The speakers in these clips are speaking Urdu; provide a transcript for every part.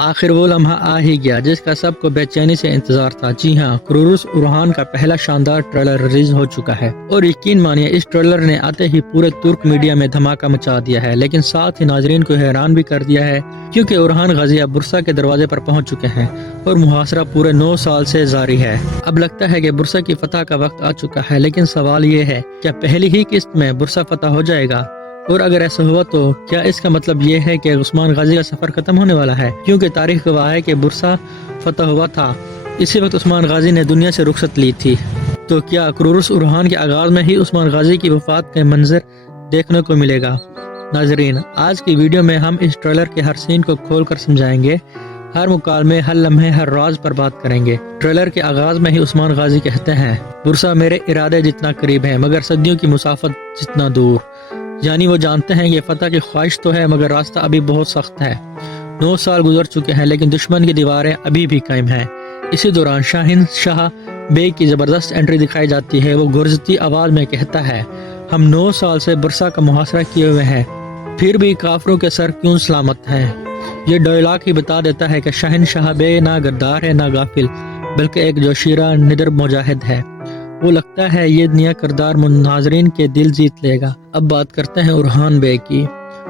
آخر وہ لمحہ آ ہی گیا جس کا سب کو بے چینی سے انتظار تھا۔ جی ہاں، کرورس اورہان کا پہلا شاندار ٹریلر ریلیز ہو چکا ہے اور یقین مانیے اس ٹریلر نے آتے ہی پورے ترک میڈیا میں دھماکہ مچا دیا ہے، لیکن ساتھ ہی ناظرین کو حیران بھی کر دیا ہے کیونکہ اورہان غازی اب برسا کے دروازے پر پہنچ چکے ہیں اور محاصرہ پورے 9 سال سے جاری ہے۔ اب لگتا ہے کہ برسا کی فتح کا وقت آ چکا ہے، لیکن سوال یہ ہے کیا پہلی ہی قسط میں برسا فتح ہو جائے گا؟ اور اگر ایسا ہوا تو کیا اس کا مطلب یہ ہے کہ عثمان غازی کا سفر ختم ہونے والا ہے؟ کیونکہ تاریخ گواہ ہے کہ برسا فتح ہوا تھا اسی وقت عثمان غازی نے دنیا سے رخصت لی تھی۔ تو کیا کرورس اورہان کے آغاز میں ہی عثمان غازی کی وفات کا منظر دیکھنے کو ملے گا؟ ناظرین، آج کی ویڈیو میں ہم اس ٹریلر کے ہر سین کو کھول کر سمجھائیں گے، ہر مکالمے، ہر لمحے، ہر راز پر بات کریں گے۔ ٹریلر کے آغاز میں ہی عثمان غازی کہتے ہیں، برسا میرے ارادے جتنا قریب ہے مگر صدیوں کی مسافت جتنا دور۔ یعنی وہ جانتے ہیں کہ فتح کی خواہش تو ہے مگر راستہ ابھی بہت سخت ہے۔ 9 سال گزر چکے ہیں لیکن دشمن کی دیواریں ابھی بھی قائم ہیں۔ اسی دوران شاہین شاہ بیگ کی زبردست انٹری دکھائی جاتی ہے۔ وہ گرجتی آواز میں کہتا ہے، ہم 9 سال سے برسا کا محاصرہ کیے ہوئے ہیں، پھر بھی کافروں کے سر کیوں سلامت ہیں؟ یہ ڈائلاگ ہی بتا دیتا ہے کہ شاہین شاہ بیگ نہ غدار ہے نہ غافل، بلکہ ایک جوشیرہ نڈر مجاہد ہے۔ وہ لگتا ہے یہ نیا کردار ناظرین کے دل جیت لے گا۔ اب بات کرتے ہیں اورہان بیگ کی،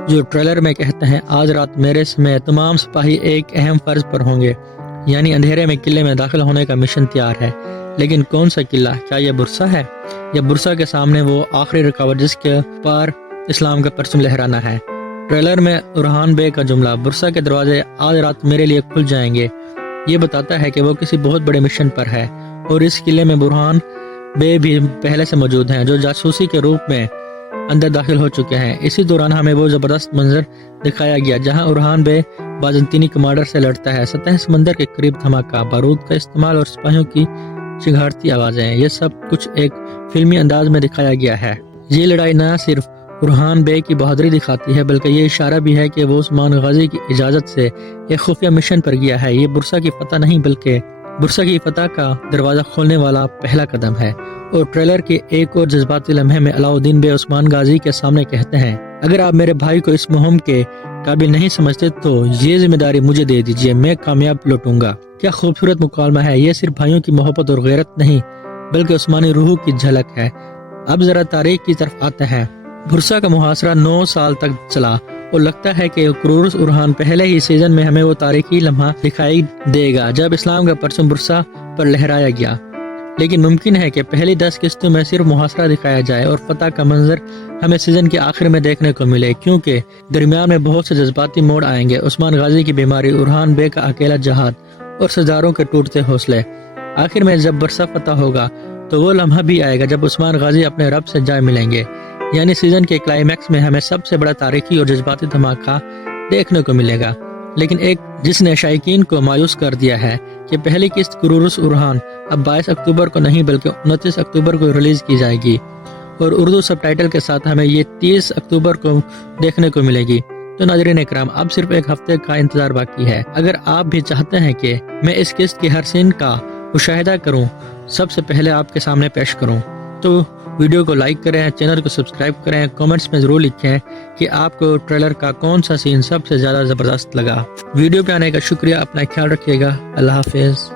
جو ٹریلر میں کہتے ہیں، آج رات میرے سمیت تمام سپاہی ایک اہم فرض پر ہوں گے، یعنی اندھیرے میں قلعے میں داخل ہونے کا مشن تیار ہے۔ لیکن کون سا قلعہ؟ کیا یہ برسا ہے یا برسا کے سامنے وہ آخری رکاوٹ جس کے پار اسلام کا پرچم لہرانا ہے؟ ٹریلر میں اورہان بیگ کا جملہ، برسا کے دروازے آج رات میرے لیے کھل جائیں گے، یہ بتاتا ہے کہ وہ کسی بہت بڑے مشن پر ہے اور اس قلعے میں اورہان بیگ بھی پہلے سے موجود ہیں جو جاسوسی کے روپ میں اندر داخل ہو چکے ہیں۔ اسی دوران ہمیں وہ زبردست منظر دکھایا گیا جہاں اورہان بیگ بازنطینی کمانڈر سے لڑتا ہے۔ سطح سمندر کے قریب دھماکہ، بارود کا استعمال اور سپاہیوں کی چنگھاڑتی آوازیں، یہ سب کچھ ایک فلمی انداز میں دکھایا گیا ہے۔ یہ لڑائی نہ صرف اورہان بیگ کی بہادری دکھاتی ہے بلکہ یہ اشارہ بھی ہے کہ وہ عثمان غازی کی اجازت سے ایک خفیہ مشن پر گیا ہے۔ یہ برسا کی فتح نہیں بلکہ برسا کی فتح کا دروازہ کھولنے والا پہلا قدم ہے۔ اور ٹریلر کے ایک اور جذباتی لمحے میں علاؤالدین بیگ عثمان غازی کے سامنے کہتے ہیں، اگر آپ میرے بھائی کو اس مہم کے قابل نہیں سمجھتے تو یہ ذمہ داری مجھے دے دیجیے، میں کامیاب لوٹوں گا۔ کیا خوبصورت مکالمہ ہے! یہ صرف بھائیوں کی محبت اور غیرت نہیں بلکہ عثمانی روح کی جھلک ہے۔ اب ذرا تاریخ کی طرف آتے ہیں۔ برسا کا محاصرہ 9 سال تک چلا اور لگتا ہے کہ کرورس اورہان پہلے ہی سیزن میں ہمیں وہ تاریخی لمحہ دکھائی دے گا جب اسلام کا پرچم برسا پر لہرایا گیا۔ لیکن ممکن ہے کہ پہلی 10 قسطوں میں صرف محاصرہ دکھایا جائے اور فتح کا منظر ہمیں سیزن کے آخر میں دیکھنے کو ملے، کیونکہ درمیان میں بہت سے جذباتی موڑ آئیں گے۔ عثمان غازی کی بیماری، اورہان بیگ کا اکیلا جہاد اور سرداروں کے ٹوٹتے حوصلے۔ آخر میں جب برسا فتح ہوگا تو وہ لمحہ بھی آئے گا جب عثمان غازی اپنے رب سے جا ملیں گے، یعنی سیزن کے کلائمیکس میں ہمیں سب سے بڑا تاریخی اور جذباتی دھماکہ دیکھنے کو ملے گا۔ لیکن ایک جس نے شائقین کو مایوس کر دیا ہے کہ پہلی قسط کرورس اورہان اب 22 اکتوبر کو نہیں بلکہ 29 اکتوبر کو ریلیز کی جائے گی اور اردو سب ٹائٹل کے ساتھ ہمیں یہ 30 اکتوبر کو دیکھنے کو ملے گی۔ تو ناظرین اکرام، اب صرف ایک ہفتے کا انتظار باقی ہے۔ اگر آپ بھی چاہتے ہیں کہ میں اس قسط کے ہر سین کا مشاہدہ کروں، سب سے پہلے آپ کے سامنے پیش کروں، تو ویڈیو کو لائک کریں، چینل کو سبسکرائب کریں، کامنٹس میں ضرور لکھیں کہ آپ کو ٹریلر کا کون سا سین سب سے زیادہ زبردست لگا۔ ویڈیو پہ آنے کا شکریہ، اپنا خیال رکھیے گا، اللہ حافظ۔